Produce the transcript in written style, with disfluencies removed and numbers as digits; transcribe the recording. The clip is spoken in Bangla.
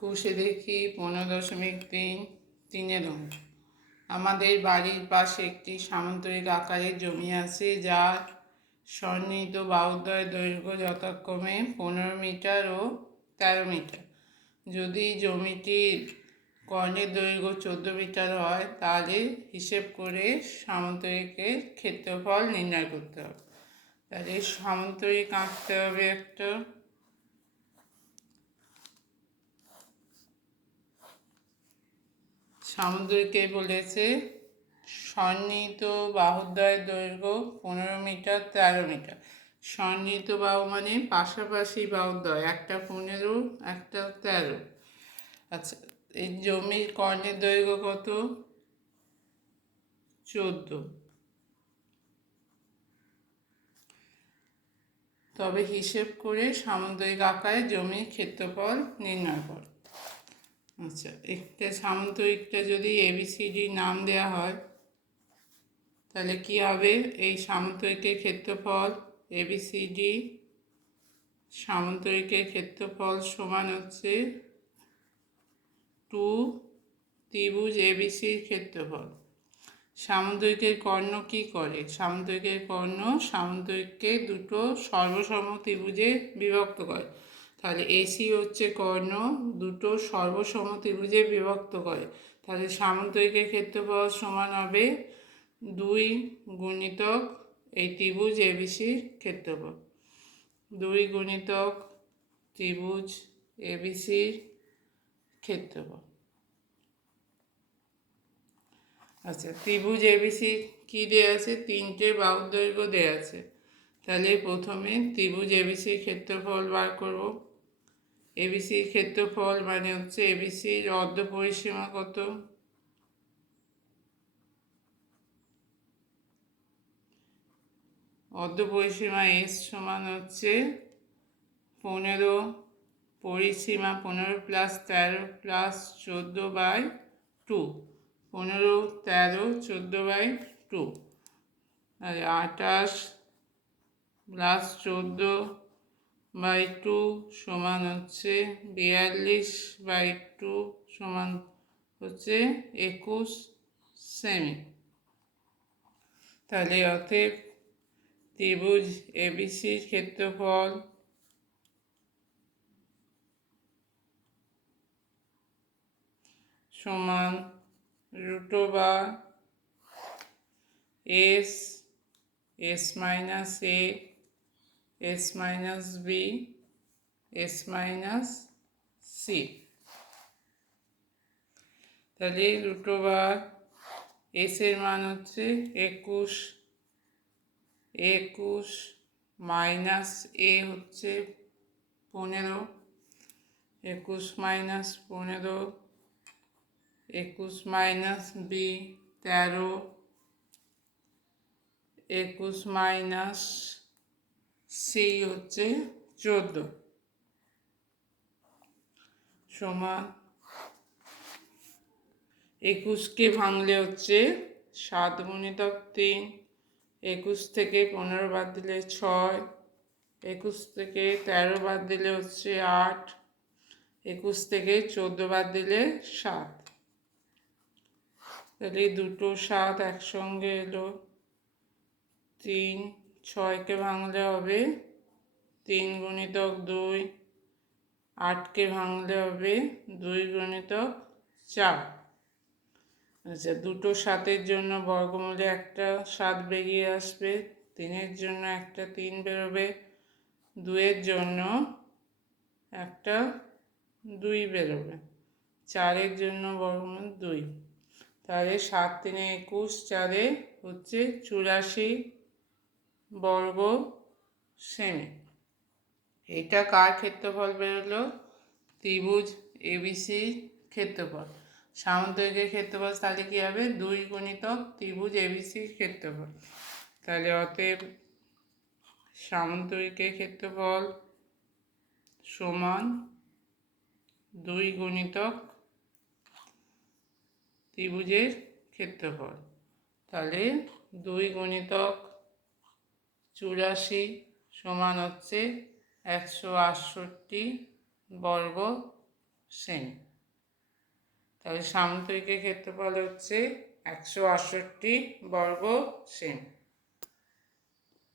কষে দেখি 15.3 অঙ্ক। আমাদের বাড়ির পাশে একটি সামন্তরিক আকারের জমি আছে, যার সন্নিহিত বাহুদ্বয়ের দৈর্ঘ্য যথাক্রমে 15 মিটার ও 13 মিটার। যদি জমিটির কর্ণের দৈর্ঘ্য 14 মিটার হয়, তাহলে হিসেব করে সামন্তরিকের ক্ষেত্রফল নির্ণয় করতে হবে। তাহলে সামন্তরিক আঁকতে হবে একটা। সামুদ্রিকে বলেছে সন্নিহিত বাহুদ্বয়ের দৈর্ঘ্য 15 মিটার 13 মিটার। সন্নিহিত বাহু মানে পাশাপাশি বাহুদ্বয়, একটা 15 একটা 13। আচ্ছা, এই জমির কর্ণের দৈর্ঘ্য কত? 14। তবে হিসেব করে সামুদ্রিক আকারে জমির ক্ষেত্রফল নির্ণয় কর। আচ্ছা, একটা সামন্তরিকটা যদি ABCD নাম দেওয়া হয়, তাহলে কি হবে? এই সামন্তরিকের ক্ষেত্রফল ABCD সামন্তরিকের ক্ষেত্রফল সমান হচ্ছে 2 ত্রিভুজ ABCর ক্ষেত্রফল। সামন্তরিকের কর্ণ কি করে? সামন্তরিকের কর্ণ সামন্তরিককে দুটো সর্বসম ত্রিভুজে বিভক্ত করে। তাহলে AC হচ্ছে কর্ণ, দুটো সর্বসম ত্রিভুজে বিভক্ত করে। তাহলে সামন্তরিকের ক্ষেত্রফল সমান হবে 2 গুণিতক এই ত্রিভুজ ABCর ক্ষেত্রফল। 2 গুণিতক ত্রিভুজ ABCর ক্ষেত্রফল। আচ্ছা, ত্রিভুজ ABC কি দেওয়া আছে? 3টে বাহুর দৈর্ঘ্য দেওয়া আছে। তাহলে প্রথমে ত্রিভুজ ABCর ক্ষেত্রফল বার করব। ABCর ক্ষেত্রফল মানে হচ্ছে ABCর অর্ধ পরিসীমা কত? অর্ধ পরিসীমা S সমান হচ্ছে 15 পরিসীমা 15 + 13 + 14/2। 15 13 14/2 আর 28 + 14/2 সমান হচ্ছে 42/2 সমান হচ্ছে 21 সেমি। তাহলে অতএব ত্রিভুজ ABCর ক্ষেত্রফল সমান √S S minus A S minus B S minus C। তাহলে √S এর মান হচ্ছে 21, 21 মাইনাস A হচ্ছে 15, 21 minus 15, 21 minus B 13, 21 minus C হচ্ছে 14 সমান 21কে ভাঙলে হচ্ছে 7 গুণিতক 3, 21 থেকে 15 বাদ দিলে 6, 21 থেকে 13 বাদ দিলে হচ্ছে 8, 21 থেকে 14 বাদ দিলে 7। তাহলে দুটো 7 একসঙ্গে এলো। 3, 6কে ভাঙলে হবে 3 গুণিতক 2, 8কে ভাঙলে হবে 2 গুণিতক 4। আচ্ছা, দুটো 7-এর জন্য বর্গমূলে একটা 7 বেরিয়ে আসবে, 3-এর জন্য একটা 3 বেরোবে, 2-এর জন্য একটা 2 বেরোবে, 4-এর জন্য বর্গমূল 2। তাহলে 7 3 21, 4 হচ্ছে 84 বর্গ সেমি। এটা কার ক্ষেত্রফল বেরোলো? ত্রিভুজ ABCর ক্ষেত্রফল। সামন্তরিকের ক্ষেত্রফল তাহলে কী হবে? 2 গুণিতক ত্রিভুজ ABCর ক্ষেত্রফল। তাহলে অতএব সামন্তরিকের ক্ষেত্রফল সমান 2 গুণিতক ত্রিভুজের ক্ষেত্রফল। তাহলে 2 গুণিতক 84 সমান হচ্ছে 168 বর্গ সেমি। তাহলে সামুদ্রিকের ক্ষেত্রফল হচ্ছে 168 বর্গ সেমি।